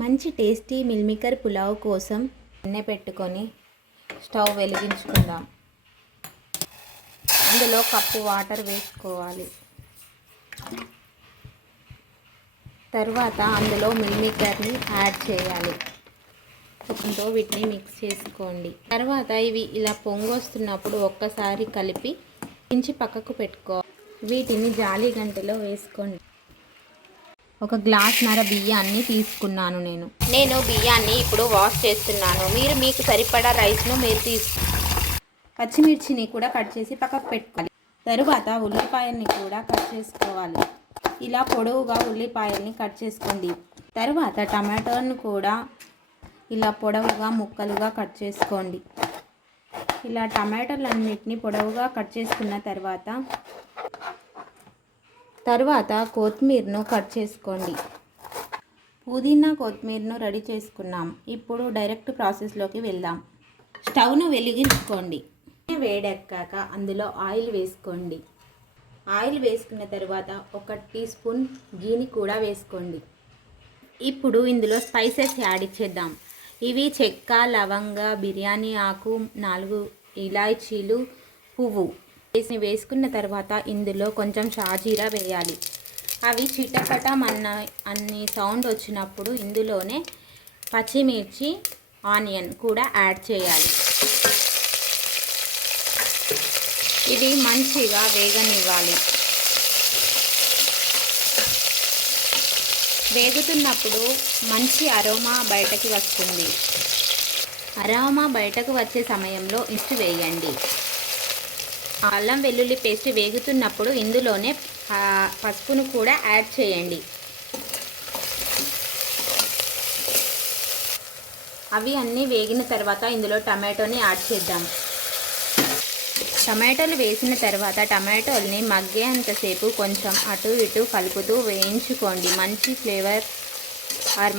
మంచి tasty meal maker pulao కోసం గిన్నె పెట్టుకొని స్టవ్ వెలిగించుకుందాం. అందులో కప్పు వాటర్ వేసుకోవాలి. తర్వాత అందులో మిల్ మేకర్ని యాడ్ చేయాలి. కొంచెంతో వీటిని మిక్స్ చేసుకోండి. తర్వాత ఇవి ఇలా పొంగొస్తున్నప్పుడు ఒక్కసారి కలిపి దించి పక్కకు పెట్టుకోవాలి. వీటిని జాలి గంటలో వేసుకోండి. ఒక గ్లాస్‌న్నర బియ్యాన్ని తీసుకున్నాను నేను బియ్యాన్ని ఇప్పుడు వాష్ చేస్తున్నాను. మీరు మీకు సరిపడా రైస్ను మీరు పచ్చిమిర్చిని కూడా కట్ చేసి పక్కకు పెట్టుకోవాలి. తరువాత ఉల్లిపాయల్ని కూడా కట్ చేసుకోవాలి. ఇలా పొడవుగా ఉల్లిపాయల్ని కట్ చేసుకోండి. తర్వాత టమాటోను కూడా ఇలా పొడవుగా ముక్కలుగా కట్ చేసుకోండి. ఇలా టమాటోలన్నిటిని పొడవుగా కట్ చేసుకున్న తర్వాత కొత్తిమీరను కట్ చేసుకోండి. పుదీనా కొత్తిమీరను రెడీ చేసుకున్నాం. ఇప్పుడు డైరెక్ట్ ప్రాసెస్లోకి వెళ్దాం. స్టవ్ను వెలిగించుకోండి. వేడెక్కాక అందులో ఆయిల్ వేసుకోండి. ఆయిల్ వేసుకున్న తర్వాత 1 టీ స్పూన్ గీని కూడా వేసుకోండి. ఇప్పుడు ఇందులో స్పైసెస్ యాడ్ చేద్దాం. ఇవి చెక్క, లవంగ, బిర్యానీ ఆకు, 4 ఇలాచీలు, పువ్వు వేసుకున్న తర్వాత ఇందులో కొంచెం షాజీరా వేయాలి. అవి చిటపటమన్న అన్ని సౌండ్ వచ్చినప్పుడు ఇందులోనే పచ్చిమిర్చి, ఆనియన్ కూడా యాడ్ చేయాలి. ఇది మంచిగా వేగనివ్వాలి. వేగుతున్నప్పుడు మంచి అరోమా బయటకి వస్తుంది. అరోమా బయటకు వచ్చే సమయంలో ఇస్ట్ వేయండి. అల్లం వెల్లుల్లి పేస్ట్ వేగుతున్నప్పుడు ఇందులోనే పసుపును కూడా యాడ్ చేయండి. అవి అన్నీ వేగిన తర్వాత ఇందులో టమాటోని యాడ్ చేద్దాం. టమాటోలు వేసిన తర్వాత టమాటోల్ని మగ్గేంతసేపు కొంచెం అటు ఇటు కలుపుతూ వేయించుకోండి. మంచి ఫ్లేవర్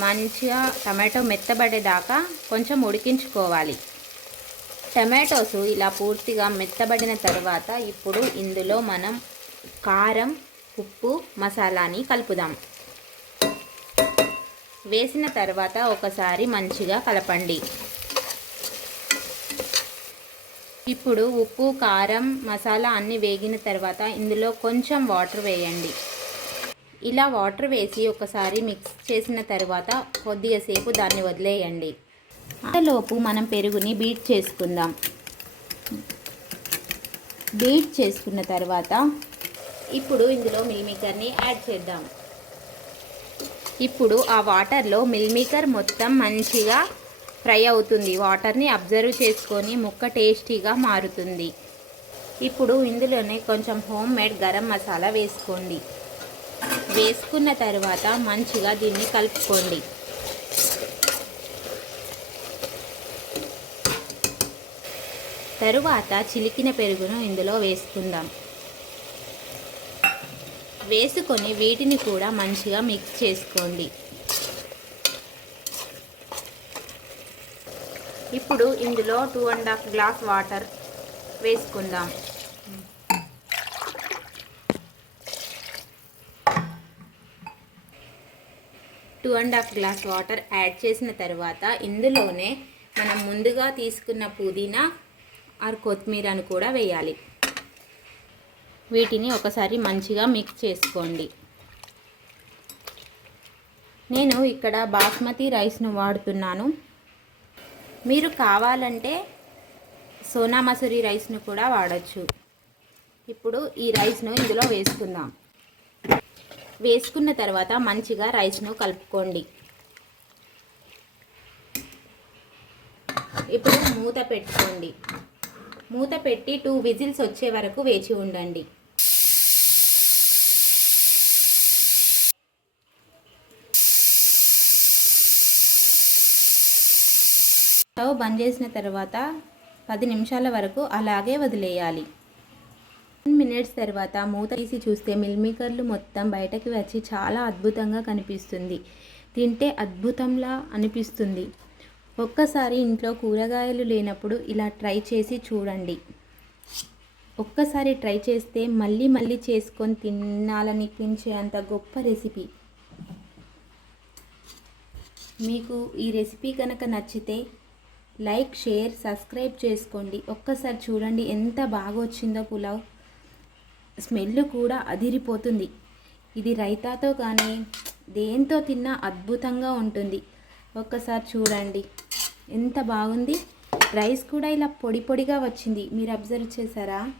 మంచిగా టమాటో మెత్తబడేదాకా కొంచెం ఉడికించుకోవాలి. టమాటోస్ ఇలా పూర్తిగా మెత్తబడిన తర్వాత ఇప్పుడు ఇందులో మనం కారం, ఉప్పు, మసాలాని కలుపుదాం. వేసిన తర్వాత ఒకసారి మంచిగా కలపండి. ఇప్పుడు ఉప్పు, కారం, మసాలా అన్నీ వేగిన తర్వాత ఇందులో కొంచెం వాటర్ వేయండి. ఇలా వాటర్ వేసి ఒకసారి మిక్స్ చేసిన తర్వాత కొద్దిగా సేపు దాన్ని వదిలేయండి. అంతలోపు మనం పెరుగుని బీట్ చేసుకుందాం. బీట్ చేసుకున్న తర్వాత ఇప్పుడు ఇందులో మిల్ మేకర్ని యాడ్ చేద్దాం. ఇప్పుడు ఆ వాటర్లో మిల్ మేకర్ మొత్తం మంచిగా ఫ్రై అవుతుంది. వాటర్ని అబ్జర్వ్ చేసుకొని ముక్క టేస్టీగా మారుతుంది. ఇప్పుడు ఇందులోనే కొంచెం హోమ్ మేడ్ గరం మసాలా వేసుకోండి. వేసుకున్న తర్వాత మంచిగా దీన్ని కలుపుకోండి. తరువాత చిలికిన పెరుగును ఇందులో వేసుకుందాం. వేసుకొని వీటిని కూడా మంచిగా మిక్స్ చేసుకోండి. ఇప్పుడు ఇందులో 2.5 గ్లాస్ వాటర్ వేసుకుందాం. Two and half glass water add చేసిన తర్వాత ఇందులోనే మనం ముందుగా తీసుకున్న పుదీనా కొత్తిమీరను కూడా వేయాలి. వీటిని ఒకసారి మంచిగా మిక్స్ చేసుకోండి. నేను ఇక్కడ బాస్మతి రైస్ను వాడుతున్నాను. మీరు కావాలంటే సోనా మసూరి రైస్ను కూడా వాడచ్చు. ఇప్పుడు ఈ రైస్ను ఇందులో వేసుకుందాం. వేసుకున్న తర్వాత మంచిగా రైస్ను కలుపుకోండి. ఇప్పుడు మూత పెట్టుకోండి. మూత పెట్టి 2 విజిల్స్ వచ్చే వరకు వేచి ఉండండి. స్టవ్ బంద్ చేసిన తర్వాత 10 నిమిషాల వరకు అలాగే వదిలేయాలి. 10 మినిట్స్ తర్వాత మూత తీసి చూస్తే మిల్ మేకర్లు మొత్తం బయటకు వచ్చి చాలా అద్భుతంగా కనిపిస్తుంది. తింటే అద్భుతంలా అనిపిస్తుంది. ఒక్కసారి ఇంట్లో కూరగాయలు లేనప్పుడు ఇలా ట్రై చేసి చూడండి. ఒక్కసారి ట్రై చేస్తే మళ్ళీ మళ్ళీ చేసుకొని తినాలనిపించే అంత గొప్ప రెసిపీ. మీకు ఈ రెసిపీ కనుక నచ్చితే లైక్, షేర్, సబ్స్క్రైబ్ చేసుకోండి. ఒక్కసారి చూడండి ఎంత బాగా వచ్చిందో పులావ్. స్మెల్ కూడా అదిరిపోతుంది. ఇది రైతాతో కానీ దేంతో తిన్నా అద్భుతంగా ఉంటుంది. ఒక్కసారి చూడండి ఎంత బాగుంది. రైస్ కూడా ఇలా పొడి పొడిగా వచ్చింది. మీరు అబ్జర్వ్ చేశారా?